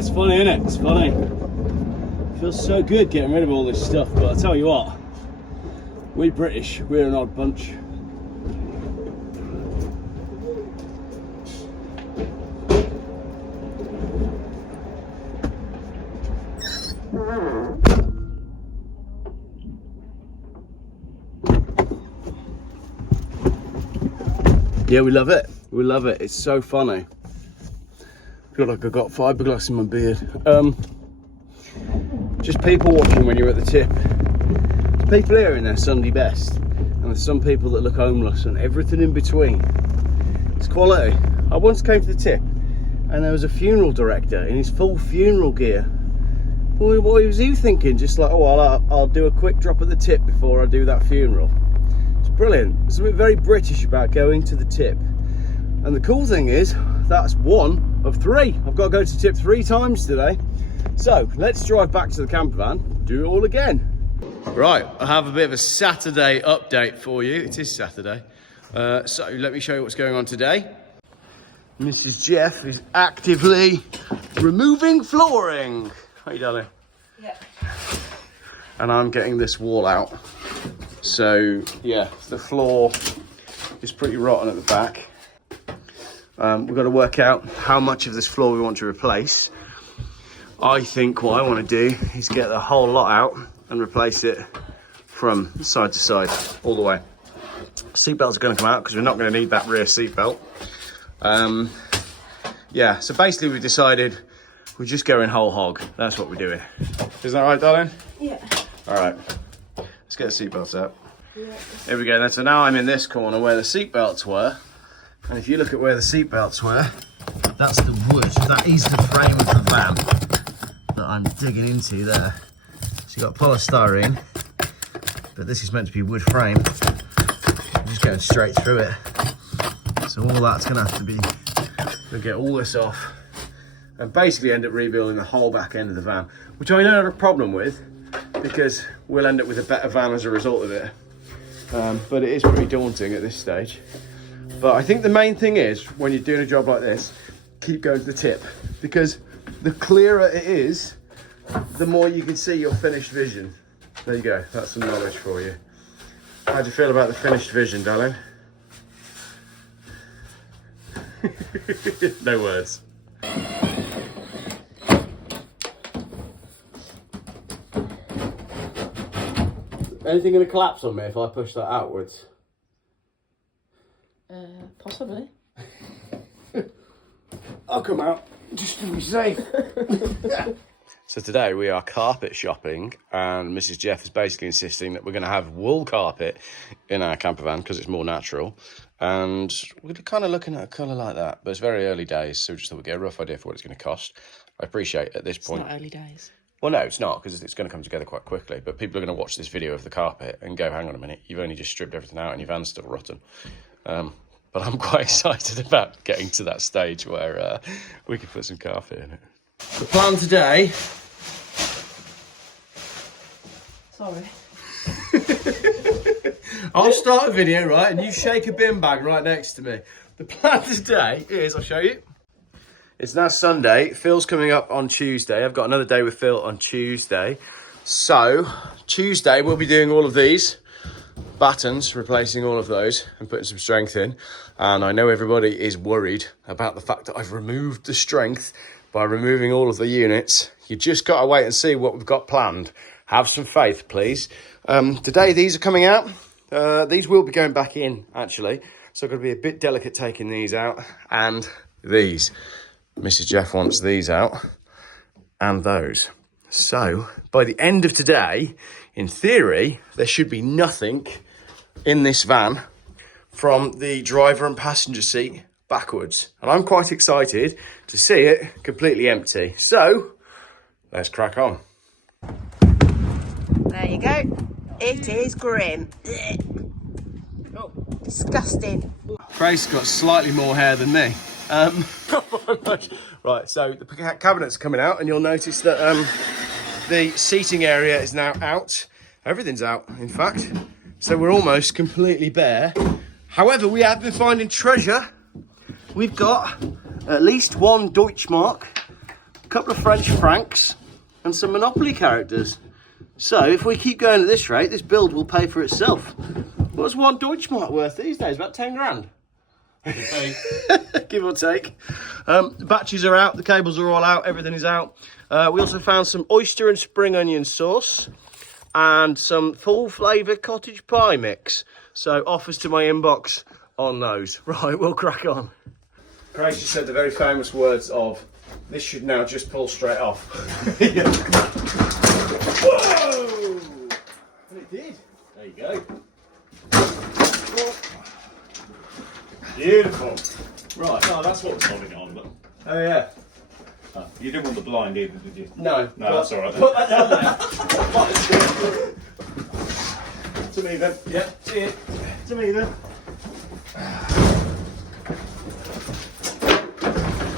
it's funny, isn't it? It's funny. Feels so good getting rid of all this stuff, but I'll tell you what, we British, we're an odd bunch. Yeah, we love it. We love it. It's so funny. I feel like I've got fiberglass in my beard. Just people watching when you're at the tip. There's people here in their Sunday best, and there's some people that look homeless, and everything in between. It's quality. I once came to the tip, and there was a funeral director in his full funeral gear. What was he thinking? Just like, oh, I'll do a quick drop at the tip before I do that funeral. Brilliant. There's something very British about going to the tip. And the cool thing is, that's one of 3. I've got to go to the tip 3 times today. So let's drive back to the camper van, do it all again. Right, I have a bit of a Saturday update for you. It is Saturday. So let me show you what's going on today. Mrs. Geoff is actively removing flooring. How you darling? Yeah. And I'm getting this wall out. So yeah, the floor is pretty rotten at the back. We've got to work out how much of this floor we want to replace. I think what I want to do is get the whole lot out and replace it from side to side, all the way. Seatbelts are going to come out because we're not going to need that rear seatbelt. Yeah, so basically we've decided we're just going whole hog. That's what we're doing. Isn't that right, darling? Yeah. All right. Let's get the seatbelts out. Yeah. Here we go then. So now I'm in this corner where the seatbelts were. And if you look at where the seatbelts were, that's the wood. That is the frame of the van that I'm digging into there. So you've got polystyrene, but this is meant to be wood frame. I'm just going straight through it. So all that's going to have to be, we'll get all this off and basically end up rebuilding the whole back end of the van, which I don't have a problem with, because we'll end up with a better van as a result of it. But it is pretty daunting at this stage. But I think the main thing is, when you're doing a job like this, keep going to the tip, because the clearer it is, the more you can see your finished vision. There you go, that's some knowledge for you. How do you feel about the finished vision, darling? No words. Anything going to collapse on me if I push that outwards? Possibly. I'll come out just to be safe. So today we are carpet shopping, and Mrs. Geoff is basically insisting that we're going to have wool carpet in our camper van because it's more natural. And we're kind of looking at a colour like that, but it's very early days, so we just thought we'd get a rough idea for what it's going to cost. I appreciate at this point. It's not early days. Well, no, it's not, because it's going to come together quite quickly. But people are going to watch this video of the carpet and go, hang on a minute, you've only just stripped everything out and your van's still rotten. But I'm quite excited about getting to that stage where we can put some carpet in it. The plan today... Sorry. I'll start a video, right, and you shake a bin bag right next to me. The plan today is, I'll show you. It's now Sunday. Phil's coming up on Tuesday. I've got another day with Phil on Tuesday. So, Tuesday we'll be doing all of these batons, replacing all of those and putting some strength in. And I know everybody is worried about the fact that I've removed the strength by removing all of the units. You just got to wait and see what we've got planned. Have some faith, please. Today these are coming out. These will be going back in, actually. So I've got to be a bit delicate taking these out. And these. Mrs. Geoff wants these out. And those. So, by the end of today, in theory, there should be nothing in this van from the driver and passenger seat backwards. And I'm quite excited to see it completely empty. So, let's crack on. There you go. It is grim. Oh. Disgusting. Grace got slightly more hair than me. Right, so the cabinets are coming out, and you'll notice that the seating area is now out. Everything's out, in fact. So we're almost completely bare. However, we have been finding treasure. We've got at least one Deutschmark couple of French francs, and some Monopoly characters. So if we keep going at this rate, this build will pay for itself. What's one Deutschmark worth these days? About 10 grand. Give or take. The batteries are out, the cables are all out, everything is out. We also found some oyster and spring onion sauce and some full flavour cottage pie mix. So offers to my inbox on those. Right, we'll crack on. Gracie said the very famous words of, "This should now just pull straight off." Whoa! And it did. There you go. Beautiful. Right. No, that's what was holding it on, but Oh yeah. you didn't want the blind either, did you? No. No, that's all right then. Put that down there. To me then. Yeah. See it. To me then.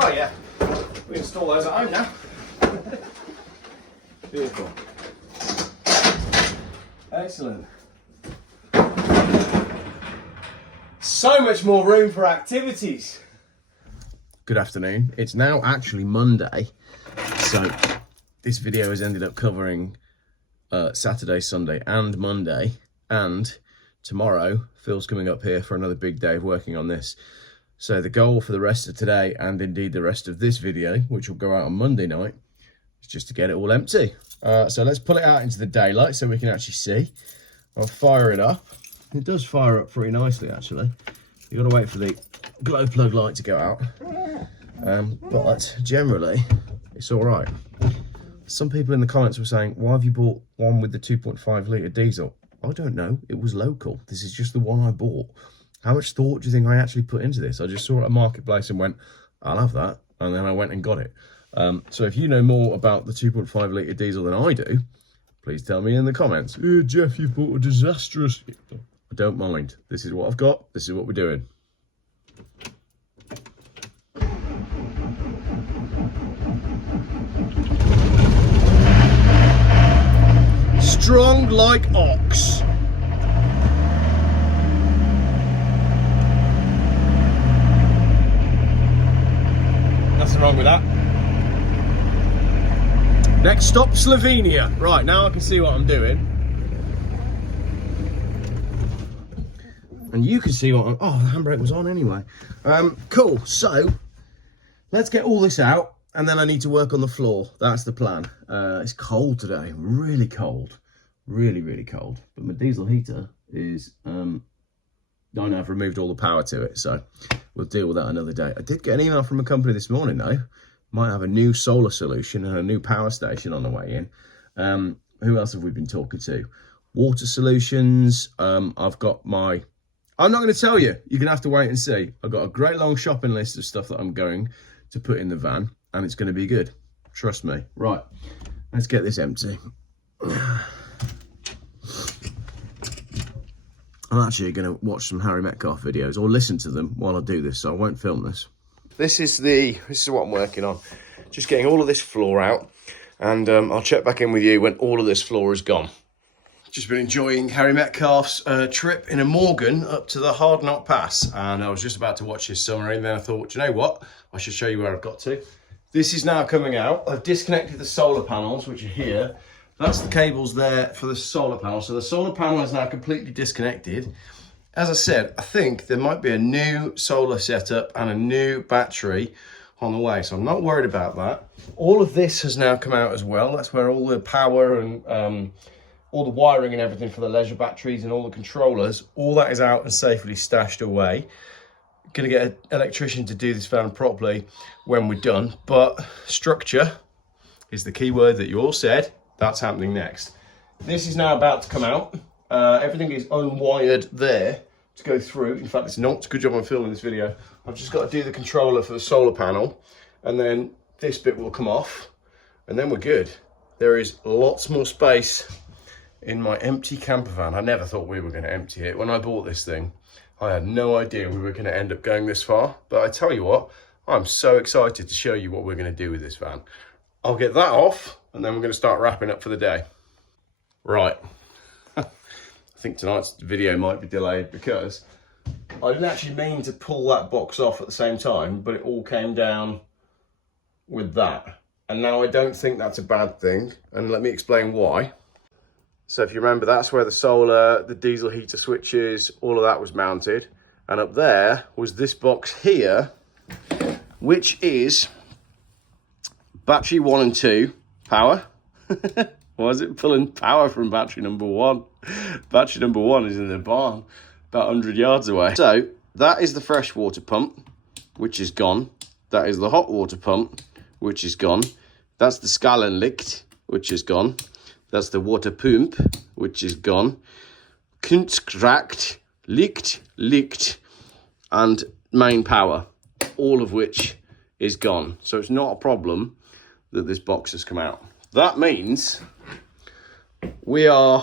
Oh yeah. We install those at home now. Beautiful. Excellent. So much more room for activities. Good afternoon. It's now actually Monday, so this video has ended up covering Saturday, Sunday and Monday, and tomorrow Phil's coming up here for another big day of working on this. So the goal for the rest of today, and indeed the rest of this video, which will go out on Monday night, is just to get it all empty. So let's pull it out into the daylight so we can actually see. I'll fire it up. It does fire up pretty nicely, actually. You've got to wait for the glow plug light to go out. But generally, it's all right. Some people in the comments were saying, why have you bought one with the 2.5 litre diesel? I don't know. It was local. This is just the one I bought. How much thought do you think I actually put into this? I just saw it at Marketplace and went, I'll have that. And then I went and got it. So if you know more about the 2.5 litre diesel than I do, please tell me in the comments. Geoff, you've bought a disastrous... I don't mind. This is what I've got. This is what we're doing. Strong like ox. Nothing wrong with that. Next stop, Slovenia. Right, now I can see what I'm doing. And you can see what I'm... Oh, the handbrake was on anyway. Cool, so let's get all this out and then I need to work on the floor. That's the plan. It's cold today, really cold. Really, really cold. But my diesel heater is... I know I've removed all the power to it, so we'll deal with that another day. I did get an email from a company this morning though. Might have a new solar solution and a new power station on the way in. Who else have we been talking to? Water Solutions. I've got my... I'm not going to tell you. You're going to have to wait and see. I've got a great long shopping list of stuff that I'm going to put in the van, and it's going to be good. Trust me. Right, let's get this empty. I'm actually going to watch some Harry Metcalf videos or listen to them while I do this, so I won't film this. This is what I'm working on. Just getting all of this floor out, and I'll check back in with you when all of this floor is gone. Just been enjoying Harry Metcalf's trip in a Morgan up to the Hard Knot Pass, and I was just about to watch his summary, and then I thought, you know what, I should show you where I've got to. This is now coming out. I've disconnected the solar panels, which are here. That's the cables there for the solar panel. So the solar panel is now completely disconnected. As I said, I think there might be a new solar setup and a new battery on the way, so I'm not worried about that. All of this has now come out as well. That's where all the power and all the wiring and everything for the leisure batteries and all the controllers, all that is out and safely stashed away. Gonna get an electrician to do this van properly when we're done, but structure is the key word that you all said. That's happening next. This is now about to come out. Everything is unwired there to go through. In fact, it's not. It's a good job I'm filming this video. I've just got to do the controller for the solar panel, and then this bit will come off, and then we're good. There is lots more space in my empty camper van. I never thought we were going to empty it. When I bought this thing, I had no idea we were going to end up going this far. But I tell you what, I'm so excited to show you what we're going to do with this van. I'll get that off, and then we're going to start wrapping up for the day. Right. I think tonight's video might be delayed because I didn't actually mean to pull that box off at the same time, but it all came down with that. And now I don't think that's a bad thing. And let me explain why. So if you remember, that's where the solar, the diesel heater switches, all of that was mounted. And up there was this box here, which is battery 1 and 2 power. Why is it pulling power from battery number 1? Battery number 1 is in the barn, about 100 yards away. So that is the fresh water pump, which is gone. That is the hot water pump, which is gone. That's the Skalenlicht, which is gone. That's the water pump, which is gone. Kunstkraft, Licht, and main power, all of which is gone. So it's not a problem that this box has come out. That means we're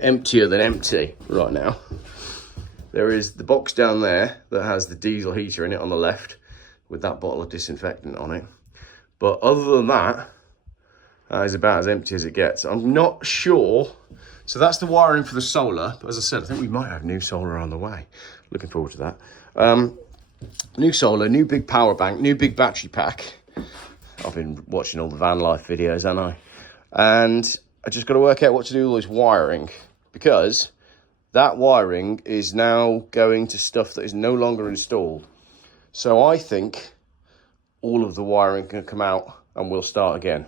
emptier than empty right now. There is the box down there that has the diesel heater in it on the left with that bottle of disinfectant on it. But other than that, that is about as empty as it gets. I'm not sure. So that's the wiring for the solar. But as I said, I think we might have new solar on the way. Looking forward to that. New solar, new big power bank, new big battery pack. I've been watching all the van life videos, haven't I? And I just got to work out what to do with all this wiring, because that wiring is now going to stuff that is no longer installed. So I think all of the wiring can come out and we'll start again.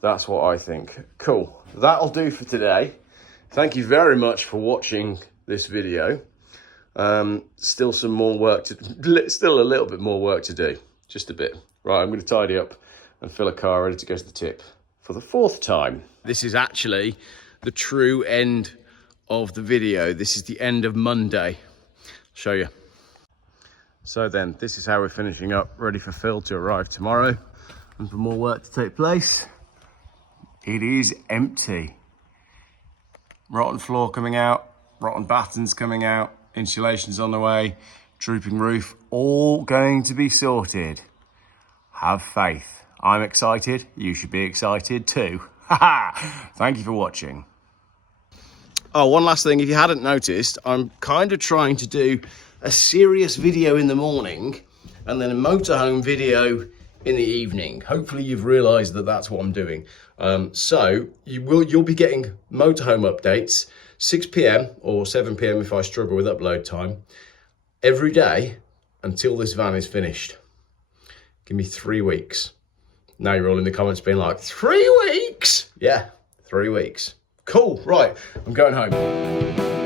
That's what I think. Cool. That'll do for today. Thank you very much for watching this video. Still some more work still a little bit more work to do. Just a bit. Right, I'm going to tidy up and fill a car ready to go to the tip for the 4th time. This is actually the true end of the video. This is the end of Monday. I'll show you. So then, this is how we're finishing up, ready for Phil to arrive tomorrow and for more work to take place. It is empty. Rotten floor coming out, rotten battens coming out, insulation's on the way, drooping roof, all going to be sorted. Have faith. I'm excited. You should be excited too. Thank you for watching. Oh, one last thing. If you hadn't noticed, I'm kind of trying to do a serious video in the morning and then a motorhome video in the evening. Hopefully you've realized that that's what I'm doing. So you'll be getting motorhome updates 6 p.m. or 7 p.m. if I struggle with upload time every day until this van is finished. Give me 3 weeks. Now you're all in the comments being like, 3 weeks? Yeah, 3 weeks. Cool, right, I'm going home.